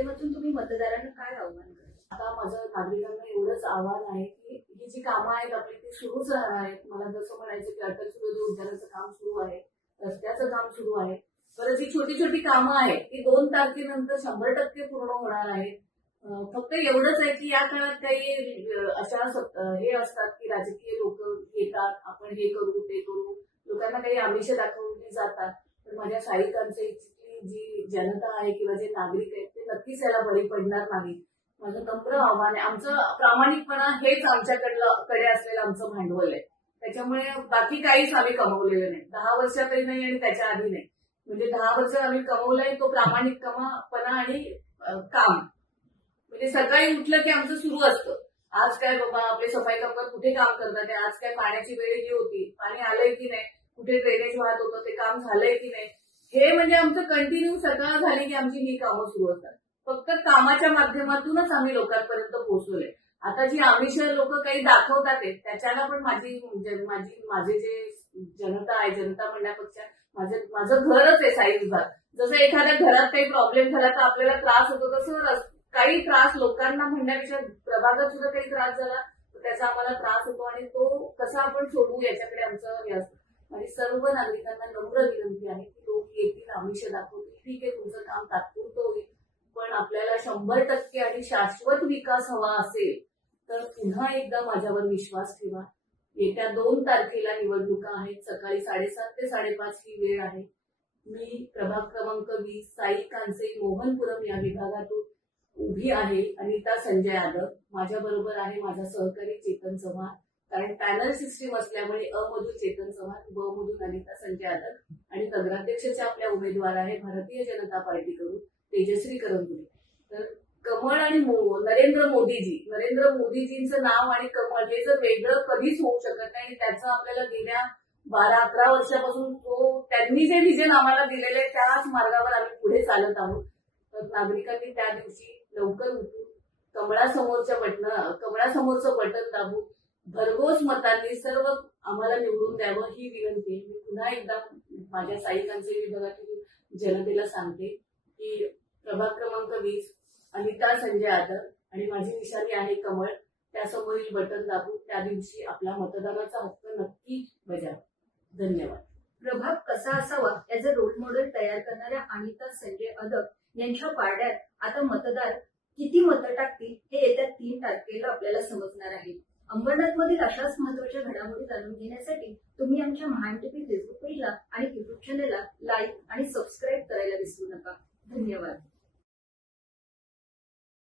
माध्यमातून तुम्ही मतदारांना काय आव्हान आता माझं नागरिकांना एवढंच आव्हान आहे की ही जी कामं आहेत आपली ती सुरूच राहणार आहेत. मला जसं म्हणायचं की अटल सुरू उद्यानाचं काम सुरू आहे रस्त्याचं काम सुरू आहे. परत जी छोटी छोटी कामं आहेत ती दोन तारखेनंतर शंभर टक्के पूर्ण होणार आहेत. फक्त एवढंच आहे की या काळात काही अशा हे असतात की राजकीय लोक येतात आपण हे करू ते करू. लोकांना काही आमिष दाखवली जातात. तर माझ्या शाहिकांच्या इथली जी जनता आहे किंवा जे नागरिक आहेत ते नक्कीच याला बळी पडणार नाही माझं नम्र आव्हान आहे. आमचं प्रामाणिकपणा हेच आमच्याकडलं कडे असलेलं आमचं भांडवल आहे. त्याच्यामुळे बाकी काहीच आम्ही कमवलेलं नाही. दहा वर्षातही नाही आणि त्याच्या आधी नाही. म्हणजे दहा वर्ष आम्ही कमवलंय तो प्रामाणिकपणा आणि काम. म्हणजे सकाळी उठलं की आमचं सुरू असतं. आज काय बाबा आपले सफाई कामगार कुठे काम करतात? आज काय पाण्याची वेळ ही होती. पाणी आलंय की नाही? कुठे ड्रेनेज वाहत होतं? ते काम झालंय की नाही? हे म्हणजे आमचं कंटिन्यू सकाळ झाली की आमची ही कामं सुरू असतात. फक्त कामाच्या माध्यमातूनच आम्ही लोकांपर्यंत पोहोचलोय. आता जी आमिष लोक काही दाखवतात त्याच्याला पण माझी म्हणजे माझी माझे जे जनता आहे जनता म्हणण्यापेक्षा माझं माझं घरच आहे साईज भाग जसं एखाद्या घरात काही प्रॉब्लेम झाला तर आपल्याला त्रास होतो तसं काही त्रास लोकांना म्हणण्यापेक्षा प्रभागात सुद्धा काही त्रास झाला तर त्याचा आम्हाला त्रास होतो आणि तो कसा आपण सोडवू याच्याकडे आमचं हे असतं. आणि सर्व नागरिकांना नम्र विनंती आहे की लोक येतील आमिष दाखवतील ठीक आहे तुमचं काम तात्पुरतं होईल. पण आपल्याला शंभर टक्के आणि शाश्वत विकास हवा असेल तर पुन्हा एकदा माझ्यावर विश्वास ठेवा. येत्या दोन तारखेला निवडणुका आहेत. सकाळी साडेसात ते साडेपाच ही वेळ आहे. मी प्रभाग क्रमांक वीस साई कांसे मोहनपुरम या विभागातून उभी आहे. अनिता संजय यादव. माझ्या बरोबर आहे माझा सहकारी चेतन चव्हाण. कारण पॅनल सिस्टीम असल्यामुळे अमधून चेतन चव्हाण ब मधून अनिता संजय यादव आणि नगराध्यक्षाच्या आपल्या उमेदवार आहे भारतीय जनता पार्टीकडून तेजश्री करंदुले तर कमळ आणि नरेंद्र मोदीजी नरेंद्र मोदीजींचं नाव आणि कमळ हे जर वेगळं कधीच होऊ शकत नाही आणि त्याचं आपल्याला गेल्या बारा अकरा वर्षापासून तो त्यांनी जे विजन आम्हाला दिलेले आहे, त्याच मार्गावर आम्ही पुढे चालत आहोत तर नागरिकांनी त्या दिवशी लवकर उठून कमळासमोरचं बटन कमळासमोरचं बटन दाबून भरघोस मतांनी सर्व आम्हाला निवडून द्यावं ही विनंती आहे. मी पुन्हा एकदा माझ्या साईकांचे विभागातील जनतेला सांगते की प्रभाग क्रमांक वीस अनिता संजय आदर आणि माझी निशाणी आहे कमळ त्यासमोरील बटन दाबून त्या दिवशी आपला मतदानाचा हक्क नक्की बजाव. धन्यवाद. प्रभाग कसा असावा याचं रोल मॉडेल तयार करणाऱ्या अनिता संजय अदक यांच्या पाड्यात आता मतदार किती मतं टाकतील हे येत्या तीन तारखेला आपल्याला समजणार आहे. अंबरनाथमधील अशाच महत्त्वाच्या घडामोडी जाणून घेण्यासाठी तुम्ही आमच्या महान टीव्ही फेसबुक पेजला आणि युट्यूब चॅनलला लाईक आणि सबस्क्राईब